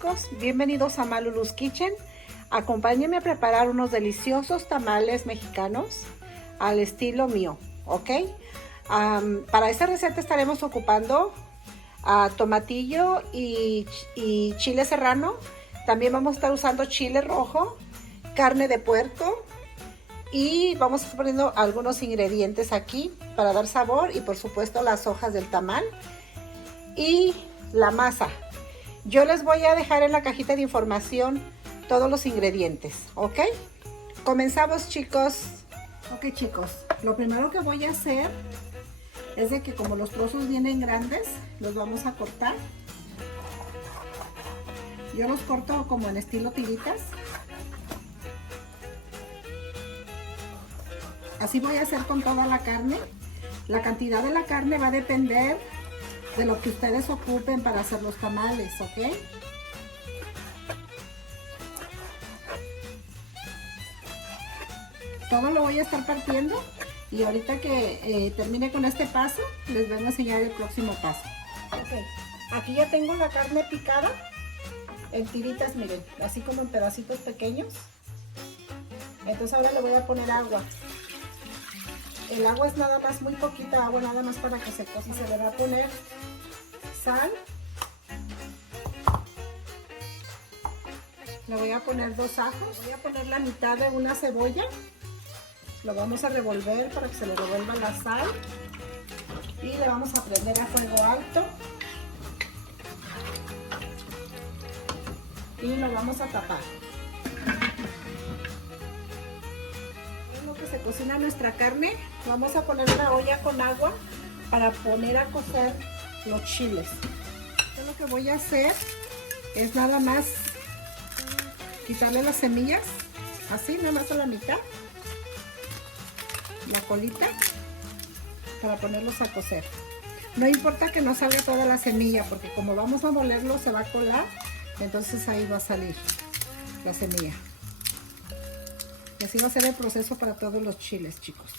chicos, bienvenidos a Malulu's Kitchen. Acompáñenme a preparar unos deliciosos tamales mexicanos al estilo mío, ¿ok? Para esta receta estaremos ocupando tomatillo y chile serrano. También vamos a estar usando chile rojo, carne de puerco y vamos a estar poniendo algunos ingredientes aquí para dar sabor y por supuesto las hojas del tamal y la masa. Yo les voy a dejar en la cajita de información todos los ingredientes, ¿ok? Comenzamos, chicos. Ok, chicos, lo primero que voy a hacer es de que como los trozos vienen grandes, los vamos a cortar. Yo los corto como en estilo tiritas. Así voy a hacer con toda la carne. La cantidad de la carne va a depender de lo que ustedes ocupen para hacer los tamales, ¿ok? Todo lo voy a estar partiendo y ahorita que termine con este paso, les voy a enseñar el próximo paso. Ok, aquí ya tengo la carne picada en tiritas, miren, así como en pedacitos pequeños. Entonces ahora le voy a poner agua. El agua es nada más, muy poquita agua, nada más para que se cocine. Se le va a poner sal. Le voy a poner 2 ajos. Voy a poner la mitad de una cebolla. Lo vamos a revolver para que se le revuelva la sal. Y le vamos a prender a fuego alto. Y lo vamos a tapar. Que se cocina nuestra carne, vamos a poner una olla con agua para poner a cocer los chiles. Entonces, lo que voy a hacer es nada más quitarle las semillas, así nada más a la mitad, la colita, para ponerlos a cocer. No importa que no salga toda la semilla, porque como vamos a molerlo se va a colar, entonces ahí va a salir la semilla. Y así va a ser el proceso para todos los chiles, chicos.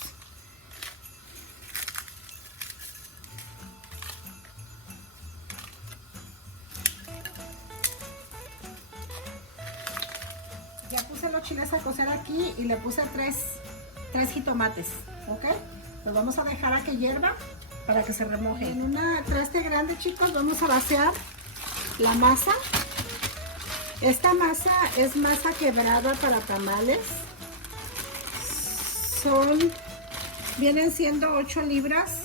Ya puse los chiles a cocer aquí y le puse tres jitomates, ¿ok? Los vamos a dejar a que hierva para que se remoje. En una traste grande, chicos, vamos a vaciar la masa. Esta masa es masa quebrada para tamales. Vienen siendo 8 libras,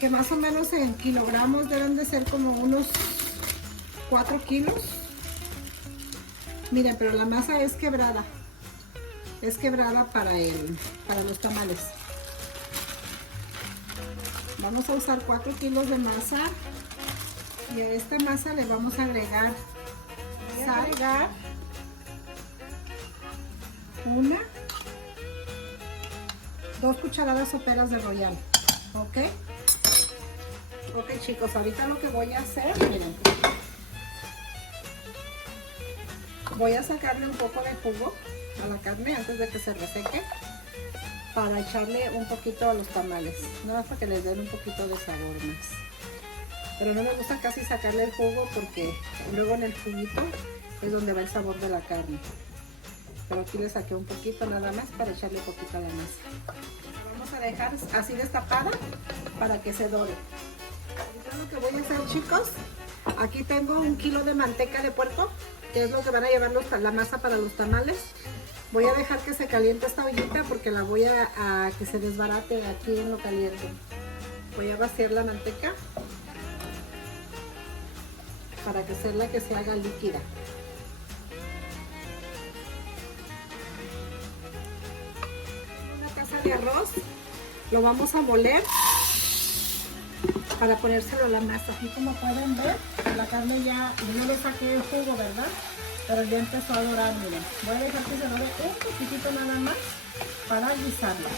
que más o menos en kilogramos deben de ser como unos 4 kilos. Miren, pero la masa es quebrada para los tamales. Vamos a usar 4 kilos de masa y a esta masa le vamos a agregar sal, 2 cucharadas soperas de royal, ¿ok? Ok, chicos, ahorita lo que voy a hacer, miren, voy a sacarle un poco de jugo a la carne antes de que se reseque para echarle un poquito a los tamales, nada más para que les den un poquito de sabor más. Pero no me gusta casi sacarle el jugo porque luego en el juguito es donde va el sabor de la carne. Pero aquí le saqué un poquito nada más para echarle poquito a la masa. Vamos a dejar así destapada para que se dore. Ahorita lo que voy a hacer, chicos, aquí tengo 1 kilo de manteca de puerco, que es lo que van a llevar la masa para los tamales. Voy a dejar que se caliente esta ollita porque la voy a que se desbarate aquí en lo caliente. Voy a vaciar la manteca para que sea la que se haga líquida. De arroz lo vamos a moler para ponérselo a la masa. Aquí como pueden ver, la carne ya, yo le saqué el jugo, ¿verdad? Pero ya empezó a dorar, miren. Voy a dejar que se dore un poquitito nada más para guisarlo.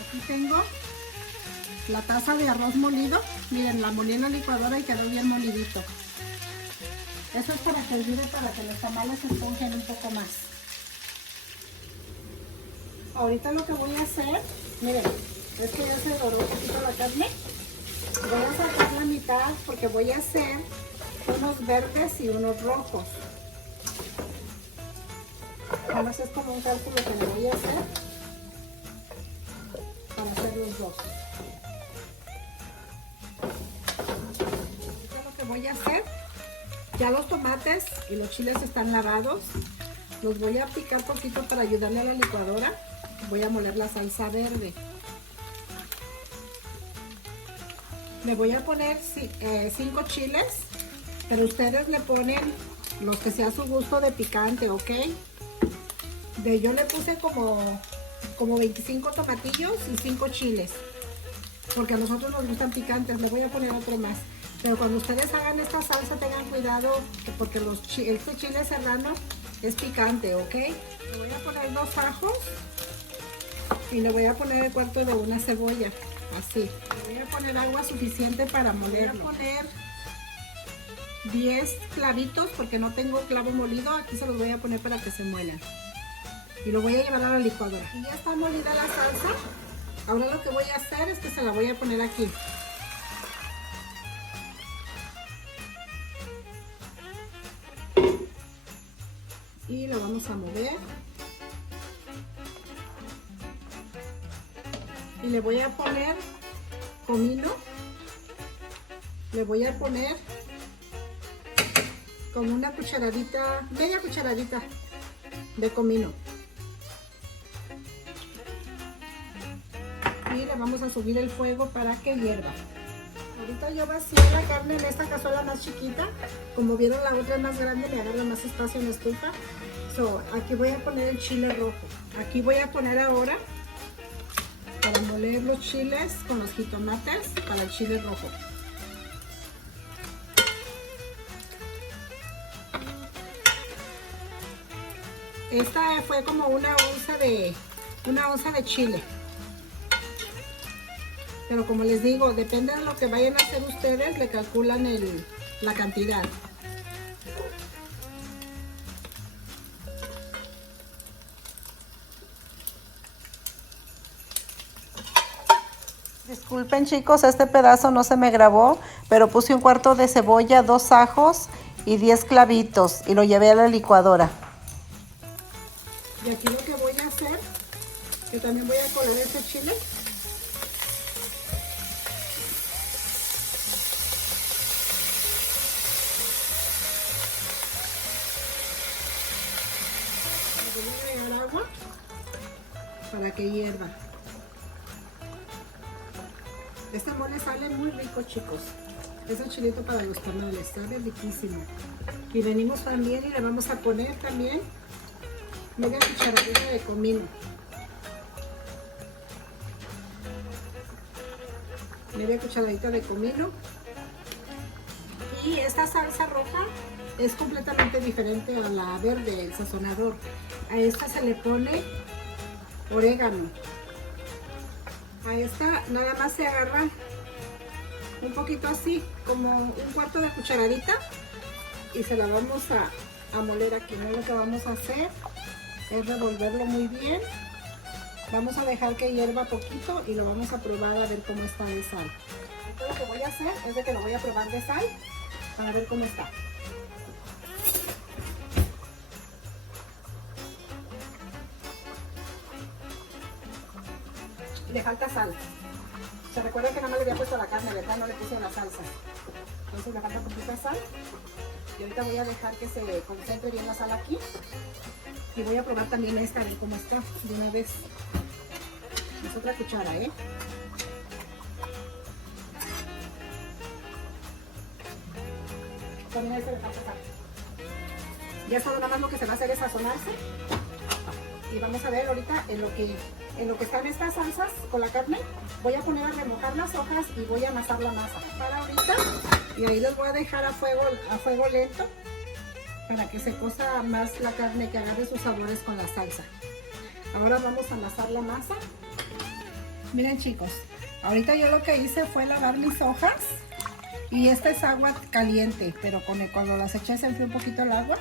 Aquí tengo la taza de arroz molido. Miren, la molí en la licuadora y quedó bien molidito. Eso es para que ayude para que los tamales se esponjen un poco más. Ahorita lo que voy a hacer, miren, es que ya se doró un poquito la carne. Voy a sacar la mitad porque voy a hacer unos verdes y unos rojos. Además es como un cálculo que le voy a hacer para hacer los dos. Esto es lo que voy a hacer. Ya los tomates y los chiles están lavados. Los voy a picar poquito para ayudarle a la licuadora. Voy a moler la salsa verde. Le voy a poner 5 chiles, pero ustedes le ponen los que sea su gusto de picante, ¿ok? Yo le puse como 25 tomatillos y 5 chiles, porque a nosotros nos gustan picantes. Le voy a poner otro más. Pero cuando ustedes hagan esta salsa tengan cuidado, porque este chile serrano es picante, ¿ok? Le voy a poner 2 ajos y le voy a poner el cuarto de una cebolla, así. Le voy a poner agua suficiente para molerlo. Voy a poner 10 clavitos porque no tengo clavo molido. Aquí se los voy a poner para que se muelan. Y lo voy a llevar a la licuadora. Y ya está molida la salsa. Ahora lo que voy a hacer es que se la voy a poner aquí. Y lo vamos a mover. Y le voy a poner comino. Le voy a poner como una cucharadita, media cucharadita de comino. Y le vamos a subir el fuego para que hierva. Ahorita yo vacié la carne en esta cazuela más chiquita. Como vieron, la otra es más grande, me agarra más espacio en la estufa. Aquí voy a poner el chile rojo. Aquí voy a poner ahora, para moler los chiles con los jitomates, para el chile rojo. Esta fue como una onza de chile. Pero como les digo, depende de lo que vayan a hacer ustedes, le calculan la cantidad. Disculpen chicos, este pedazo no se me grabó, pero puse un cuarto de cebolla, 2 ajos y 10 clavitos y lo llevé a la licuadora. Y aquí lo que voy a hacer, que también voy a colar este chile. Le voy a agregar agua para que hierva. Este mole sale muy rico, chicos. Es el chilito para los tamales, sabe riquísimo. Y venimos también y le vamos a poner también media cucharadita de comino. Media cucharadita de comino. Y esta salsa roja es completamente diferente a la verde, el sazonador. A esta se le pone orégano. A esta nada más se agarra un poquito así, como un cuarto de cucharadita, y se la vamos a moler aquí. ¿No? Lo que vamos a hacer es revolverlo muy bien. Vamos a dejar que hierva poquito y lo vamos a probar a ver cómo está de sal. Lo que voy a hacer es de que lo voy a probar de sal para ver cómo está. Le falta sal. Se recuerda que nada más le había puesto la carne, ¿verdad? No le puse la salsa. Entonces le falta poquita sal. Y ahorita voy a dejar que se concentre bien la sal aquí. Y voy a probar también esta, a ver cómo está de una vez. Es otra cuchara, ¿eh? También a este le falta sal. Ya solo nada más lo que se va a hacer es sazonarse. Y vamos a ver ahorita en lo que están estas salsas con la carne, voy a poner a remojar las hojas y voy a amasar la masa. Para ahorita, y ahí los voy a dejar a fuego lento para que se cosa más la carne, que agarre sus sabores con la salsa. Ahora vamos a amasar la masa. Miren chicos, ahorita yo lo que hice fue lavar mis hojas y esta es agua caliente, pero cuando las eché se enfrió un poquito el agua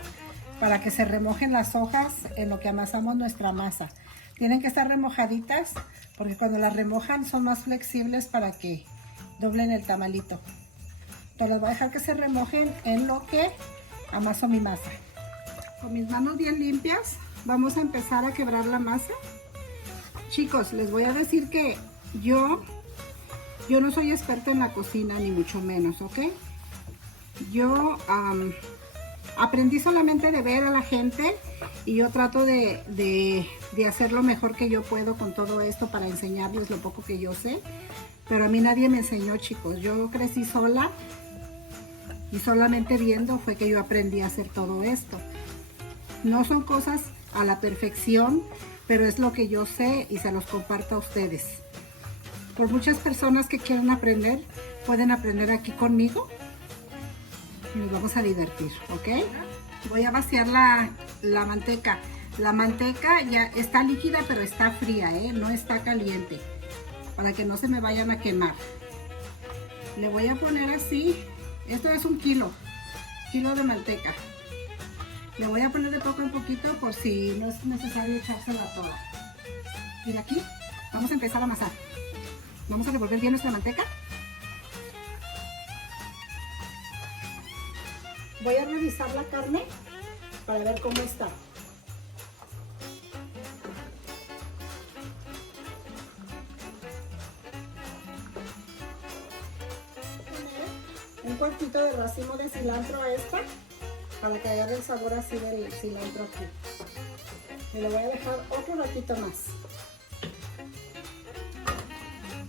para que se remojen las hojas en lo que amasamos nuestra masa. Tienen que estar remojaditas porque cuando las remojan son más flexibles para que doblen el tamalito. Entonces voy a dejar que se remojen en lo que amaso mi masa. Con mis manos bien limpias vamos a empezar a quebrar la masa. Chicos, les voy a decir que yo no soy experta en la cocina, ni mucho menos, ¿ok? Yo aprendí solamente de ver a la gente y yo trato de hacer lo mejor que yo puedo con todo esto para enseñarles lo poco que yo sé. Pero a mí nadie me enseñó, chicos. Yo crecí sola y solamente viendo fue que yo aprendí a hacer todo esto. No son cosas a la perfección, pero es lo que yo sé y se los comparto a ustedes. Por muchas personas que quieran aprender, pueden aprender aquí conmigo y nos vamos a divertir, ¿ok? Voy a vaciar la manteca. La manteca ya está líquida, pero está fría, no está caliente, para que no se me vayan a quemar. Le voy a poner así, esto es 1 kilo de manteca. Le voy a poner de poco en poquito por si no es necesario echársela toda. Y aquí vamos a empezar a amasar. Vamos a revolver bien nuestra manteca. Voy a revisar la carne para ver cómo está. Un cuartito de racimo de cilantro a esta, para que agarre el sabor así del cilantro aquí. Y lo voy a dejar otro ratito más.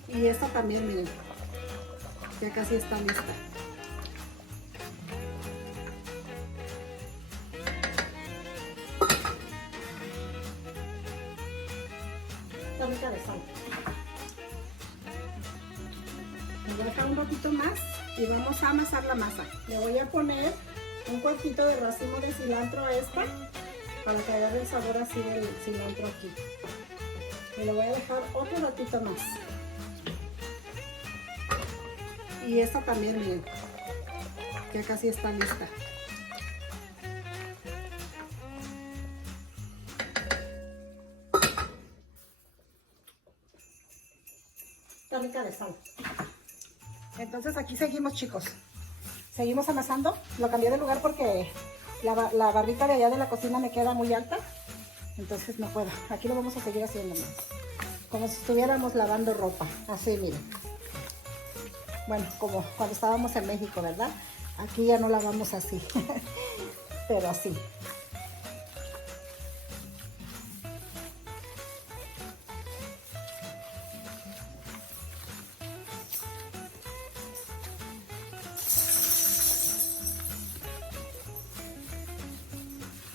Y esta también, miren, ya casi está lista. Está rica de sal. Le voy a dejar un ratito más y vamos a amasar la masa. Le voy a poner un cuartito de racimo de cilantro a esta, para que agarre el sabor así del cilantro aquí. Y le voy a dejar otro ratito más. Y esta también, miren, ya casi está lista. Está rica de sal. Entonces aquí seguimos, chicos. Seguimos amasando. Lo cambié de lugar porque la barrita de allá de la cocina me queda muy alta. Entonces no puedo. Aquí lo vamos a seguir haciendo más. Como si estuviéramos lavando ropa. Así, miren. Bueno, como cuando estábamos en México, ¿verdad? Aquí ya no lavamos así. Pero así.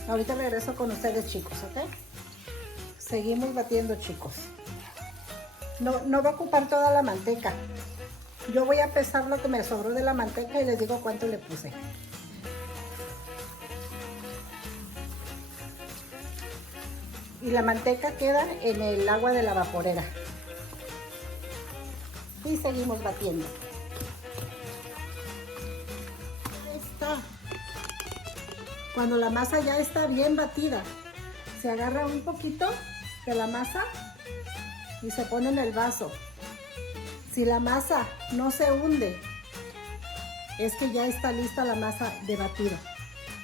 Ahorita regreso con ustedes, chicos, ¿ok? Seguimos batiendo, chicos. No va a ocupar toda la manteca. Yo voy a pesar lo que me sobró de la manteca y les digo cuánto le puse. Y la manteca queda en el agua de la vaporera. Y seguimos batiendo. Ahí está. Cuando la masa ya está bien batida, se agarra un poquito de la masa y se pone en el vaso. Si la masa no se hunde, es que ya está lista la masa de batido.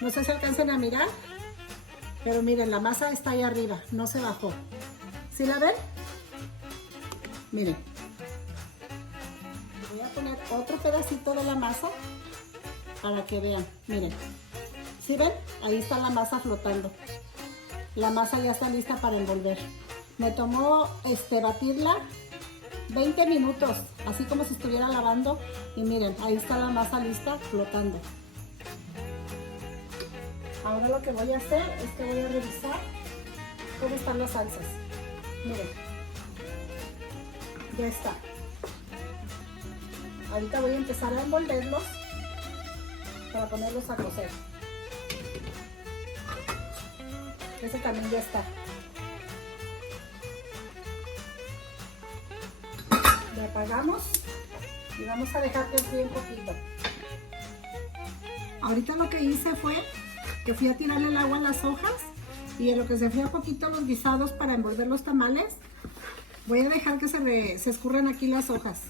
No sé si alcancen a mirar, pero miren, la masa está ahí arriba, no se bajó. ¿Sí la ven? Miren. Voy a poner otro pedacito de la masa para que vean. Miren. ¿Sí ven? Ahí está la masa flotando. La masa ya está lista para envolver. Me tomó batirla 20 minutos, así como si estuviera lavando. Y miren, ahí está la masa lista flotando. Ahora lo que voy a hacer es que voy a revisar cómo están las salsas. Miren, ya está. Ahorita voy a empezar a envolverlos para ponerlos a cocer. Ese también ya está. Le apagamos y vamos a dejar que enfríe un poquito. Ahorita lo que hice fue que fui a tirarle el agua a las hojas y en lo que se fría un poquito los guisados para envolver los tamales, voy a dejar que se escurran aquí las hojas.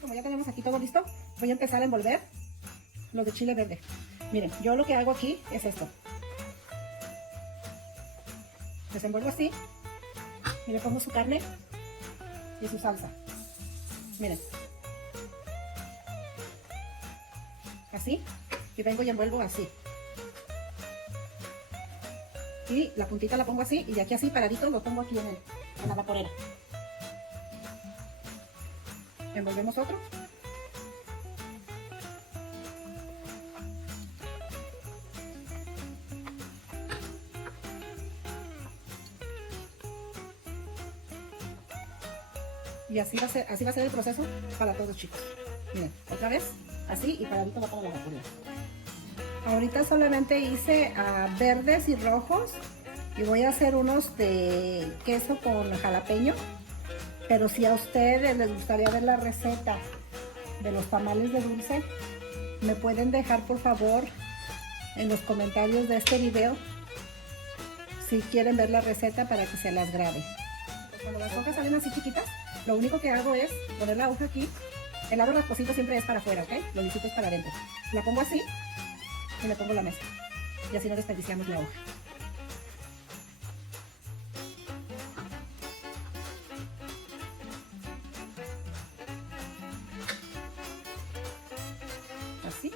como ya tenemos aquí todo listo, voy a empezar a envolver los de chile verde. Miren, yo lo que hago aquí es esto. Les envuelvo así y le pongo su carne y su salsa. Miren. Así. Y vengo y envuelvo así. Y la puntita la pongo así y de aquí así paradito lo pongo aquí en la vaporera. Envolvemos otro. Y así va a ser el proceso para todos, chicos. Miren, otra vez, así y paradito va para la vaporera. Ahorita solamente hice verdes y rojos y voy a hacer unos de queso con jalapeño. Pero si a ustedes les gustaría ver la receta de los tamales de dulce, me pueden dejar por favor en los comentarios de este video si quieren ver la receta para que se las grabe. Cuando las hojas salen así chiquitas, lo único que hago es poner la hoja aquí. El lado rasposito siempre es para afuera, ¿ok? Lo lisito es para adentro. La pongo así y le pongo la mesa. Y así no desperdiciamos la hoja. Así.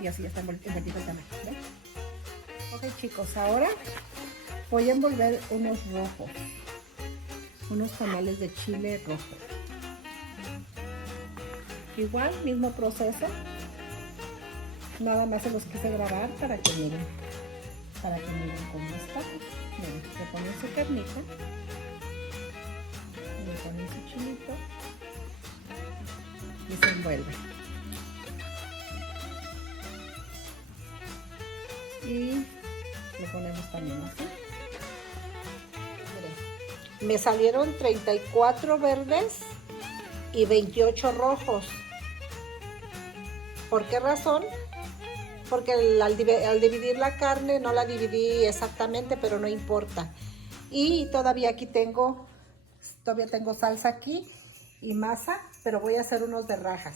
Y así ya está envuelto el tamal. ¿Ven? Ok, chicos, ahora voy a envolver unos rojos. Unos tamales de chile rojo. Igual, mismo proceso. Nada más se los quise grabar para que miren cómo está. Miren, le ponen su carnita, le ponen su chilito y se envuelve. Y le ponemos también así. Miren, me salieron 34 verdes y 28 rojos. ¿Por qué razón? Porque al dividir la carne no la dividí exactamente, pero no importa. Y todavía tengo salsa aquí y masa, pero voy a hacer unos de rajas.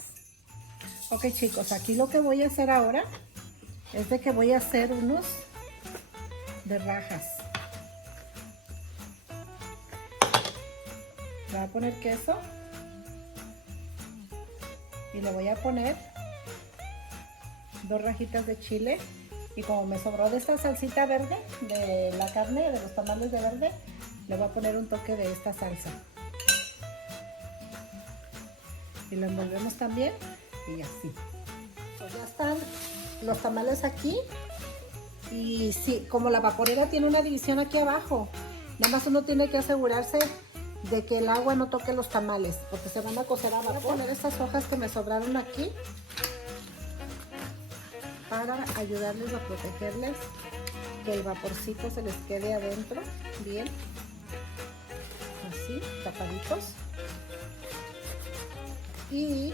Ok, chicos, aquí lo que voy a hacer ahora es de que voy a hacer unos de rajas. Le voy a poner queso y le voy a poner 2 rajitas de chile, y como me sobró de esta salsita verde de la carne, de los tamales de verde, le voy a poner un toque de esta salsa y lo envolvemos también y así. Pues ya están los tamales aquí, y sí, como la vaporera tiene una división aquí abajo, nada más uno tiene que asegurarse de que el agua no toque los tamales porque se van a cocer a vapor. Voy a poner estas hojas que me sobraron aquí para ayudarles a protegerles, que el vaporcito se les quede adentro bien, así, tapaditos. Y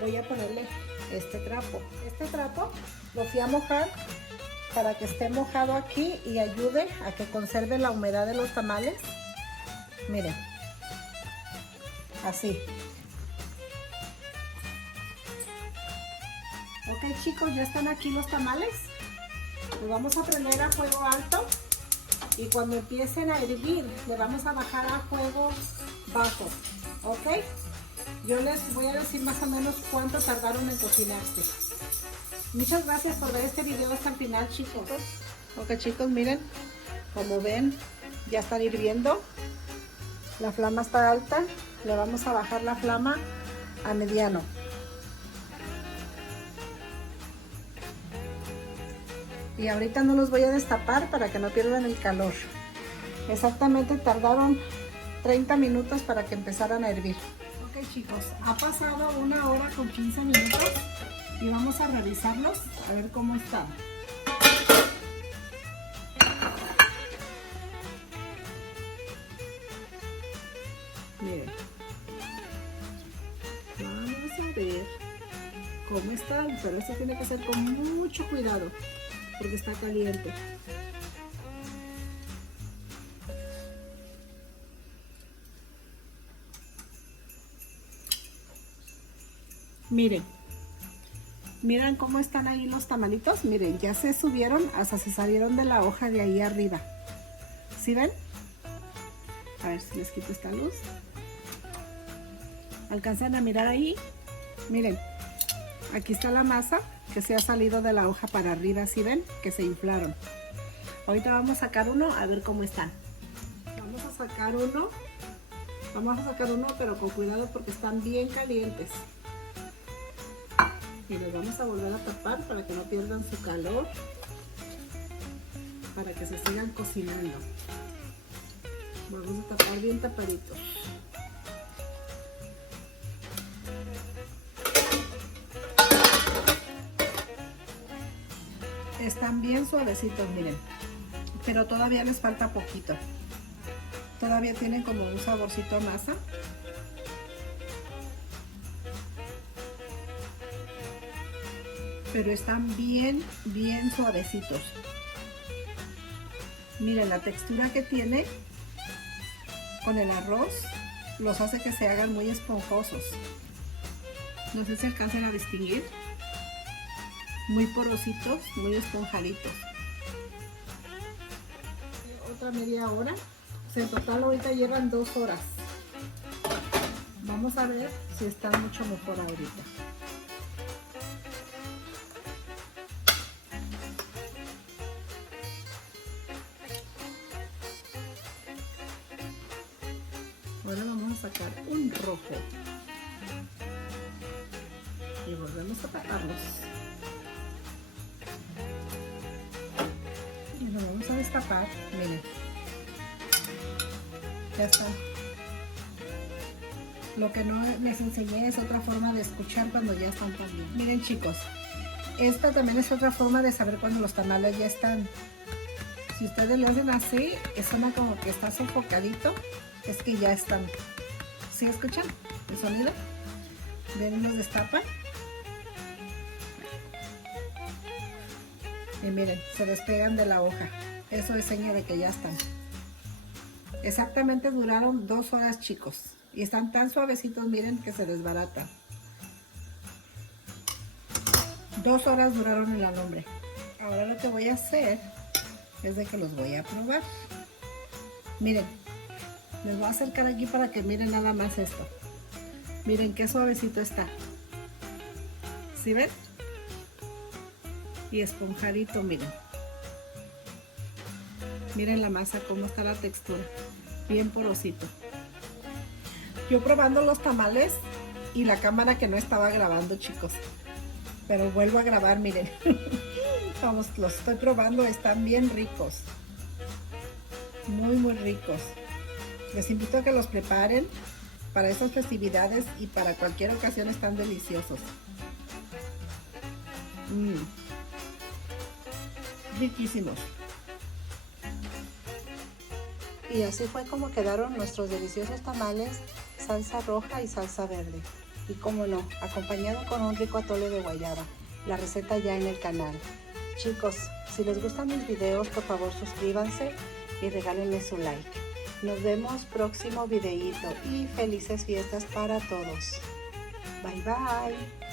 voy a ponerle este trapo. Este trapo lo fui a mojar para que esté mojado aquí y ayude a que conserve la humedad de los tamales. Miren, así. Ok, chicos, ya están aquí los tamales. Los vamos a prender a fuego alto y cuando empiecen a hervir le vamos a bajar a fuego bajo. Ok, yo les voy a decir más o menos cuánto tardaron en cocinarse. Muchas gracias por ver este video hasta el final, chicos. Ok, chicos, miren, como ven, ya están hirviendo. La flama está alta, le vamos a bajar la flama a mediano. Y ahorita no los voy a destapar para que no pierdan el calor. Exactamente tardaron 30 minutos para que empezaran a hervir. Ok, chicos, ha pasado 1 hora con 15 minutos y vamos a revisarlos a ver cómo están. Miren, vamos a ver cómo están, pero esto tiene que ser con mucho cuidado porque está caliente. Miren. Miren cómo están ahí los tamalitos. Miren, ya se subieron, hasta se salieron de la hoja de ahí arriba. ¿Sí ven? A ver si les quito esta luz. ¿Alcanzan a mirar ahí? Miren, aquí está la masa que se ha salido de la hoja para arriba. ¿Sí ven? Que se inflaron. Ahorita vamos a sacar uno a ver cómo están. Vamos a sacar uno. Vamos a sacar uno, pero con cuidado porque están bien calientes. Y los vamos a volver a tapar para que no pierdan su calor, para que se sigan cocinando. Vamos a tapar bien tapaditos. Están bien suavecitos, miren, pero todavía les falta poquito. Todavía tienen como un saborcito a masa. Pero están bien suavecitos. Miren la textura que tiene con el arroz, los hace que se hagan muy esponjosos. No sé si alcancen a distinguir. Muy porositos, muy esponjaditos. Otra media hora. O sea, en total ahorita llevan 2 horas. Vamos a ver si están mucho mejor ahorita. Ahora vamos a sacar un rojo y volvemos a taparlos y lo vamos a destapar. Miren, ya está. Lo que no les enseñé es otra forma de escuchar cuando ya están también. Miren chicos, esta también es otra forma de saber cuando los tamales ya están. Si ustedes lo hacen así, suena como que está sofocadito, es que ya están. ¿Sí escuchan el sonido? Ven, los destapan. Y miren, se despegan de la hoja. Eso es señal de que ya están. Exactamente duraron 2 horas, chicos. Y están tan suavecitos, miren, que se desbaratan. 2 horas duraron en la lumbre. Ahora lo que voy a hacer es de que los voy a probar. Miren, les voy a acercar aquí para que miren nada más esto. Miren qué suavecito está. ¿Sí ven? Y esponjadito, miren. Miren la masa, cómo está la textura. Bien porosito. Yo probando los tamales y la cámara que no estaba grabando, chicos. Pero vuelvo a grabar, miren. Vamos, los estoy probando, están bien ricos. Muy ricos. Les invito a que los preparen para estas festividades y para cualquier ocasión, están deliciosos. Riquísimos. Y así fue como quedaron nuestros deliciosos tamales, salsa roja y salsa verde. Y como no, acompañado con un rico atole de guayaba. La receta ya en el canal. Chicos, si les gustan mis videos, por favor suscríbanse y regálenme su like. Nos vemos próximo videíto y felices fiestas para todos. Bye bye.